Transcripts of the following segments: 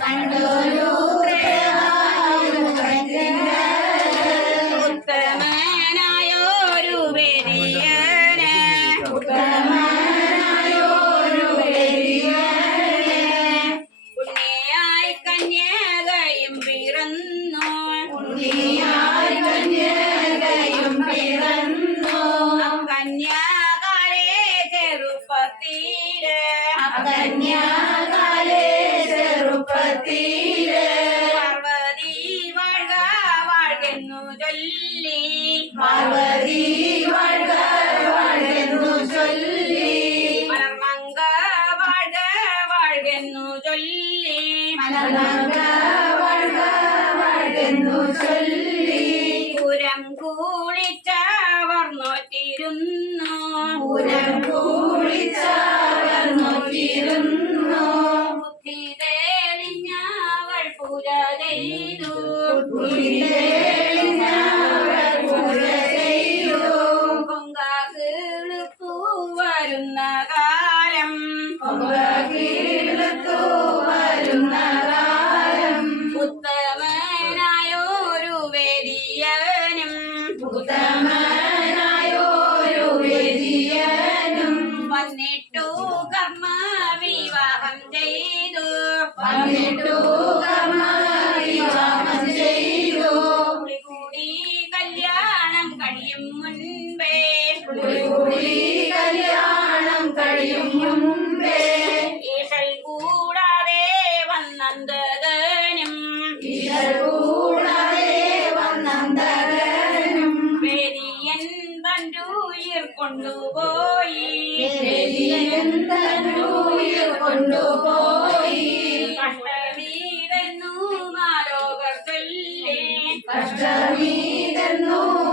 കണ്ടൊരു ഉത്തമനായൊരു വെരിയനെ ഉണ്ണിയായി കന്യകയും പിറന്നു കന്യാകാരെ കഴിയും മുൻപേ. കൂടി കല്യാണം കഴിയും മുൻപേ. ഈശൽ കൂടാതെ വന്നന്തകനും. ഇതൾ കൂടാതെ വന്നന്തകനും. വേദിയൻ തണ്ടുയിർ കൊണ്ടുപോയി. വേദിയൻ തന്നൂയിൽ കൊണ്ടുപോയി. കഷ്ടവീരെന്നു മാലോകർ ചൊല്ലേ കഷ്ടമീതെന്നു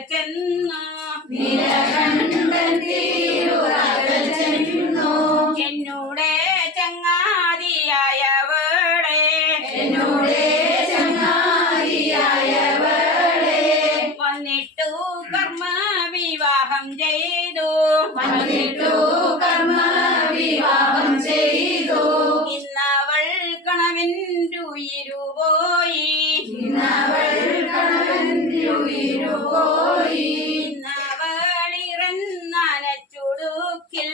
ചെന്നു ചെന്നു എന്നോടെ ചങ്ങാതിയായവളെ എന്നോട് ചങ്ങാതിയായവളെ. വന്നിട്ടു കർമ്മ വിവാഹം ചെയ്തു. വന്നിട്ടു കർമ്മ വിവാഹം ഇന്നവളിറന്നനച്ചുടുക്കിൽ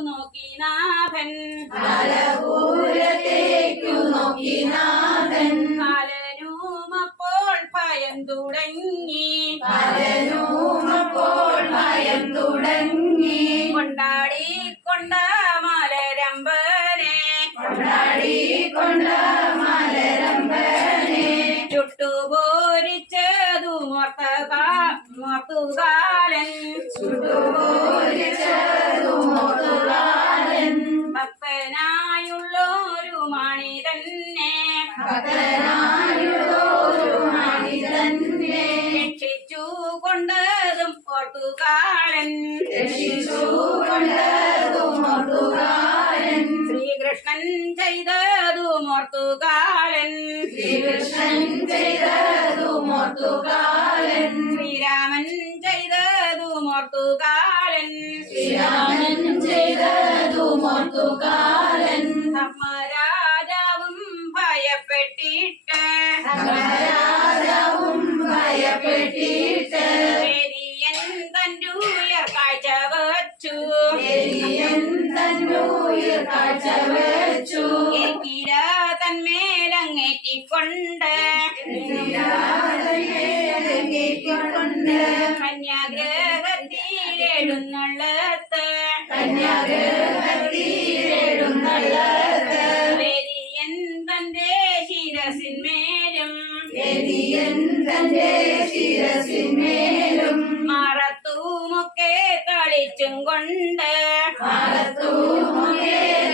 നോക്കി നാഥൻ. കാലപൂരത്തേക്കു നോക്കി നാഥൻ. കാലനും അപ്പോൾ ഭയം തുടങ്ങി. കാലനും അപ്പോൾ ഭയം തുടങ്ങി. കൊണ്ടാടി കൊണ്ട ഭക്തനായുള്ളൊരു മണി തന്നെ രക്ഷിച്ചു കൊണ്ടതും പോട്ടുകാരൻ ശ്രീകൃഷ്ണൻ ചെയ്തതും ഓർത്തുകാരൻ ശ്രീകൃഷ്ണൻ ചെയ്തതും ഓർത്തുകാരൻ ശ്രീരാമൻ ശ്രീരാമൻ ചെയ്തതു മോർത്തുകാലൻ ധർമ്മരാജാവും ഭയപ്പെട്ടിട്ട് കളിച്ചും കൊണ്ട്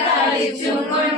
കളിച്ചും കൊണ്ട്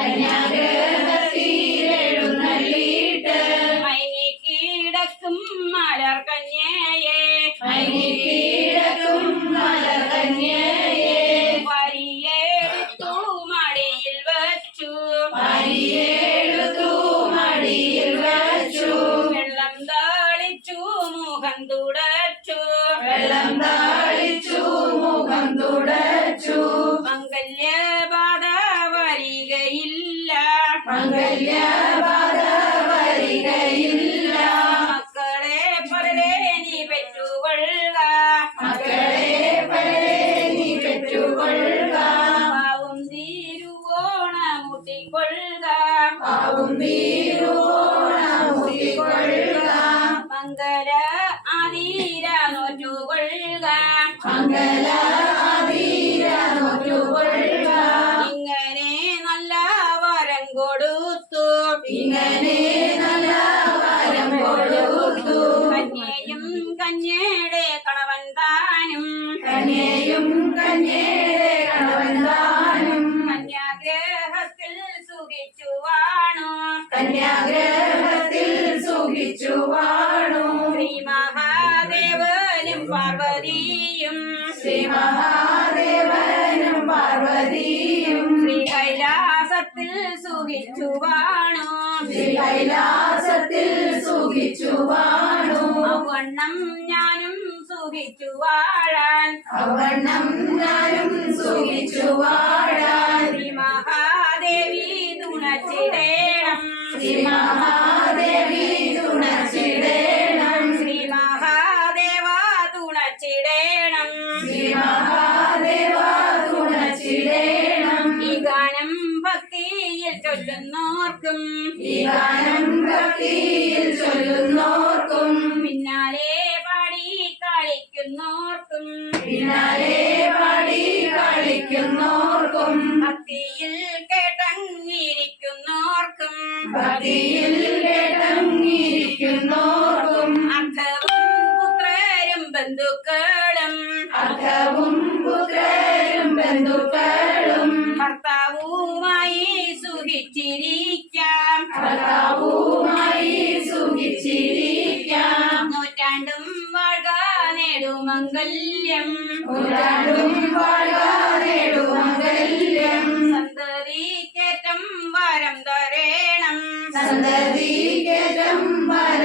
എഴുന്നള്ളിയിട്ട് കന്യാഗ്രഹത്തിൽ എഴുന്നള്ളിയിട്ട് മയങ്ങി കിടക്കും മലർ കന്യയെ മലകന്യയെ വരിയെടുത്തു മടിയിൽ വച്ചു. മടിയിൽ വച്ചു. വെള്ളം താളിച്ചു മുഖം തുടച്ചു. വെള്ളം താളിച്ചു മുഖം തുടച്ചു. Yeah. സുഖിച്ചു വാണു കന്യാഗ്രഹത്തിൽ സുഖിച്ചു വാണു ശ്രീ മഹാദേവനും പാർവതിയും ശ്രീ മഹാദേവനും പാർവതിയും ശ്രീ കൈലാസത്തിൽ സുഖിച്ചു വാണു ശ്രീ കൈലാസത്തിൽ സുഖിച്ചു വാണു അവണ്ണം ഞാനും സുഖിച്ചു വാഴാൻ അവണ്ണം ഞാനും സുഖിച്ചു വാഴാൻ ശ്രീ മഹാദേവി തുണച്ചിടേണം ശ്രീ മഹാദേവി തുണച്ചിടേണം ശ്രീ മഹാദേവ തുണച്ചിടേണം. ശ്രീ മഹാദേവ തുണച്ചിടേണം. ഈ ഗാനം ഭക്തിയിൽ ചൊല്ലുന്നോർക്കും. ഈ ഗാനം ഭക്തിയിൽ ചൊല്ലുന്നോർക്കും. പിന്നാലെ പാടി കളിക്കുന്നോർക്കും. പിന്നാലെ പാടി കളിക്കുന്നോർക്കും. ഭക്തിയിൽ കേട്ടങ്ങിരിക്കുന്നോർക്കും. അർത്ഥവും പുത്രരും ബന്ധുക്കളും. അർത്ഥവും പുത്രരും ബന്ധുക്കളും. ഭർത്താവുമായി സുഖിച്ചിരിക്കാം. ഭർത്താവുമായി സുഖിച്ചിരിക്കാം. നൂറ്റാണ്ടും വാഴ നേടുമംഗല്യം നൂറ്റാണ്ടും വാഴാനേടുമംഗല്യം സന്തതിക്കേറ്റം ಶ್ರೀ ಜಂಬರ